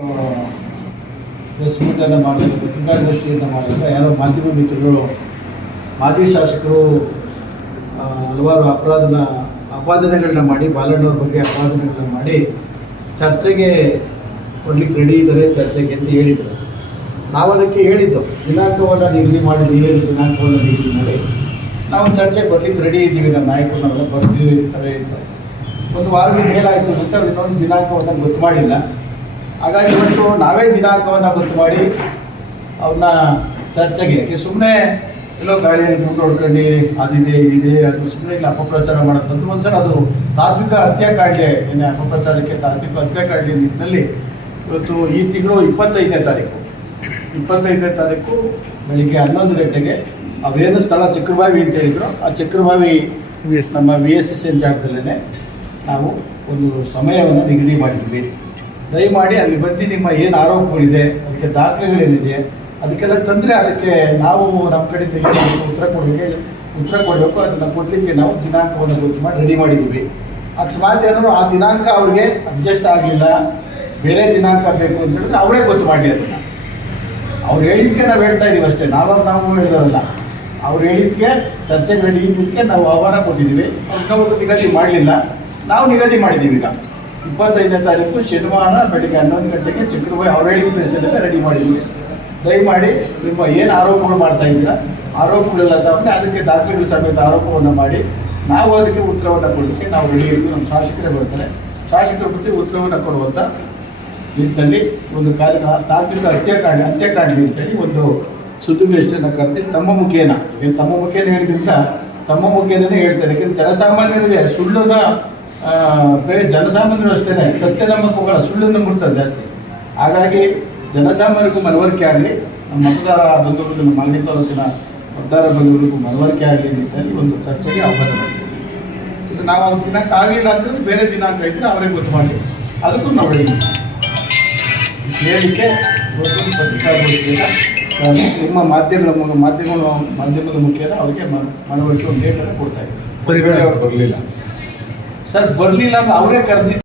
Press ಮೀಟನ್ನು ಮಾಡಲಿಕ್ಕೆ ಪತ್ರಿಕಾಗೋಷ್ಠಿಯನ್ನು ಮಾಡಲಿಕ್ಕೆ ಯಾರೋ ಮಾಧ್ಯಮ ಮಿತ್ರರು ಮಾಜಿ ಶಾಸಕರು ಹಲವಾರು ಅಪಾದನೆಗಳನ್ನ ಮಾಡಿ ಬಾಲಣ್ಣವ್ರ ಬಗ್ಗೆ ಅಪಾದನೆಗಳನ್ನ ಮಾಡಿ ಚರ್ಚೆಗೆ ಕೊಡ್ಲಿಕ್ಕೆ ರೆಡಿ ಇದ್ದಾರೆ ಚರ್ಚೆಗೆ ಅಂತ ಹೇಳಿದರು. ನಾವು ಅದಕ್ಕೆ ಹೇಳಿದ್ದು ದಿನಾಂಕವನ್ನು ನಿಗದಿ ಮಾಡಿ ನೀವೇನು ದಿನಾಂಕವನ್ನು ನಿಗದಿ ಮಾಡಿ ನಾವು ಚರ್ಚೆಗೆ ಬರ್ಲಿಕ್ಕೆ ರೆಡಿ ಇದ್ದೀವಿ, ನಮ್ಮ ನಾಯಕರು ನಾವೆಲ್ಲ ಬರ್ತೀವಿ ಅಂತ ಹೇಳಿದ್ರು. ಒಂದು ವಾರದ ಮೇಲಾಯಿತು ಅಂತ ಇನ್ನೊಂದು ದಿನಾಂಕವನ್ನು ಗೊತ್ತು ಮಾಡಿಲ್ಲ. ಹಾಗಾಗಿ ಇವತ್ತು ನಾವೇ ದಿನಾಂಕವನ್ನು ಗೊತ್ತು ಮಾಡಿ ಅವ್ರನ್ನ ಚರ್ಚೆಗೆ ಸುಮ್ಮನೆ ಎಲ್ಲೋ ಗಾಳಿಯಲ್ಲಿ ದುಡ್ಡು ಹೊಡ್ಕೊಂಡು ಅದಿದೆ ಇದಿದೆ ಅದು ಸುಮ್ಮನೆ ಇಲ್ಲ ಅಪಪ್ರಚಾರ ಮಾಡೋದು ಬಂದು ಒಂದ್ಸಲ ಅದು ತಾತ್ವಿಕ ಹತ್ಯಾಕಾಂಡೆ ಏನೇ ಅಪಪ್ರಚಾರಕ್ಕೆ ತಾತ್ವಿಕ ಹತ್ಯಾಕಾಂಡೆ ನಿಟ್ಟಿನಲ್ಲಿ ಇವತ್ತು ಈ ತಿಂಗಳು 25ನೇ ತಾರೀಕು ಬೆಳಿಗ್ಗೆ 11 ಗಂಟೆಗೆ ಅವೇನು ಸ್ಥಳ ಚಕ್ರಬಾವಿ ಅಂತ ಹೇಳಿದ್ರು, ಆ ಚಕ್ರಬಾವಿ ನಮ್ಮ VSSN ಜಾಗದಲ್ಲೇ ನಾವು ಒಂದು ಸಮಯವನ್ನು ನಿಗದಿ ಮಾಡಿದ್ವಿ. ದಯಮಾಡಿ ಅಲ್ಲಿ ಬಂದು ನಿಮ್ಮ ಏನು ಆರೋಪಗಳಿದೆ, ಅದಕ್ಕೆ ದಾಖಲೆಗಳೇನಿದೆ ಅದಕ್ಕೆಲ್ಲ ತಂದರೆ ಅದಕ್ಕೆ ನಾವು ನಮ್ಮ ಕಡೆಯಿಂದ ಏನು ಉತ್ತರ ಕೊಡಬೇಕು ಅದನ್ನು ಕೊಡಲಿಕ್ಕೆ ನಾವು ದಿನಾಂಕವನ್ನು ಗೊತ್ತು ಮಾಡಿ ರೆಡಿ ಮಾಡಿದ್ದೀವಿ. ಅಕಸ್ಮಾತ್ ಏನಾದ್ರು ಆ ದಿನಾಂಕ ಅವ್ರಿಗೆ ಅಡ್ಜಸ್ಟ್ ಆಗಲಿಲ್ಲ, ಬೇರೆ ದಿನಾಂಕ ಬೇಕು ಅಂತ ಹೇಳಿದ್ರೆ ಅವರೇ ಗೊತ್ತು ಮಾಡಿ ಅದನ್ನು. ಅವ್ರು ಹೇಳಿದ್ದಕ್ಕೆ ನಾವು ಹೇಳ್ತಾ ಇದ್ದೀವಿ ಅಷ್ಟೇ, ನಾವು ಹೇಳಿದವಲ್ಲ. ಅವ್ರು ಹೇಳಿದ್ದಕ್ಕೆ ಚರ್ಚೆಗೆ ರೆಡಿ ಇದ್ದಕ್ಕೆ ನಾವು ಆಹ್ವಾನ ಕೊಟ್ಟಿದ್ದೀವಿ. ನಾವು ನಿಗದಿ ಮಾಡಲಿಲ್ಲ, ನಾವು ನಿಗದಿ ಮಾಡಿದ್ದೀವಿ. ಈಗ 25ನೇ ತಾರೀಕು ಶನಿವಾರ ಬೆಳಿಗ್ಗೆ 11 ಗಂಟೆಗೆ ಚಕ್ರಬಾವಿ ಅವ್ರು ಹೇಳಿದ ಪ್ಲೇಸಲ್ಲೆಲ್ಲ ರೆಡಿ ಮಾಡಿದ್ದೀವಿ. ದಯಮಾಡಿ ನಿಮ್ಮ ಏನು ಆರೋಪಗಳು ಮಾಡ್ತಾ ಇದ್ದೀರಾ ಆರೋಪಗಳೆಲ್ಲ ತಗೊಂಡು ಅದಕ್ಕೆ ದಾಖಲೆಗಳ ಸಮೇತ ಆರೋಪವನ್ನು ಮಾಡಿ ನಾವು ಅದಕ್ಕೆ ಉತ್ತರವನ್ನು ಕೊಡಲಿಕ್ಕೆ ನಾವು ರೆಡಿ ಇರ್ತೀವಿ. ನಮ್ಮ ಶಾಸಕರೇ ಬರ್ತಾರೆ, ಶಾಸಕರ ಬಗ್ಗೆ ಉತ್ತರವನ್ನು ಕೊಡುವಂಥ ನಿಟ್ಟಿನಲ್ಲಿ ಒಂದು ತಾಂತ್ರಿಕ ಹತ್ಯಾಕಾಂಡ ಅಂತೇಳಿ ಒಂದು ಸುದ್ದಿಗೋಷ್ಠಿಯನ್ನು ಕರೆದು ತಮ್ಮ ಮುಖೇನ ಹೇಳಿದ್ರಿಂದ ತಮ್ಮ ಮುಖೇನೇ ಹೇಳ್ತಾ ಇದೆ. ಯಾಕೆಂದರೆ ಜನಸಾಮಾನ್ಯರಿಗೆ ಸುಳ್ಳನ್ನ ಬೇರೆ ಜನಸಾಮಾನ್ಯರು ಅಷ್ಟೇ ಸತ್ಯ ನಂಬಕ್ಕೆ ಹೋಗಲ್ಲ, ಸುಳ್ಳನ್ನು ಮುಟ್ತಾರೆ ಜಾಸ್ತಿ. ಹಾಗಾಗಿ ಜನಸಾಮಾನ್ಯರಿಗೂ ಮನವರಿಕೆ ಆಗಲಿ, ನಮ್ಮ ಮತದಾರ ಬಂಧುಗಳು, ನಮ್ಮ ಮಾಗಡಿ ತಾಲೂಕಿನ ಮತದಾರ ಬಂಧುಗಳಿಗೂ ಮನವರಿಕೆ ಆಗಲಿ ನಿಟ್ಟಿನಲ್ಲಿ ಒಂದು ಚರ್ಚೆಗೆ ಆಹ್ವಾನ ಮಾಡಿದ್ದೀವಿ. ಇದು ನಾವು ಒಂದು ದಿನಾಂಕ ಆಗಲಿಲ್ಲ ಅಂತಂದ್ರೆ ಬೇರೆ ದಿನಾಂಕ ಇದ್ದರೆ ಅವರೇ ಗೊತ್ತು ಮಾಡಿ ಅದಕ್ಕೂ ನಾವು ಹೇಳಲಿಕ್ಕೆ ಇವತ್ತು ಪತ್ರಿಕಾಗೋಷ್ಠಿಯನ್ನು ನಿಮ್ಮ ಮಾಧ್ಯಮದ ಮುಖೇನ ಅವರಿಗೆ ಮನವರಿಕೆ ಒಂದು ಡೇಟನ್ನು ಕೊಡ್ತಾ ಇದ್ದೀವಿ. ಸರ್, ಬರಲಿಲ್ಲ ಅಂದ್ರೆ ಅವರೇ ಕರೆದಿದ್ದು.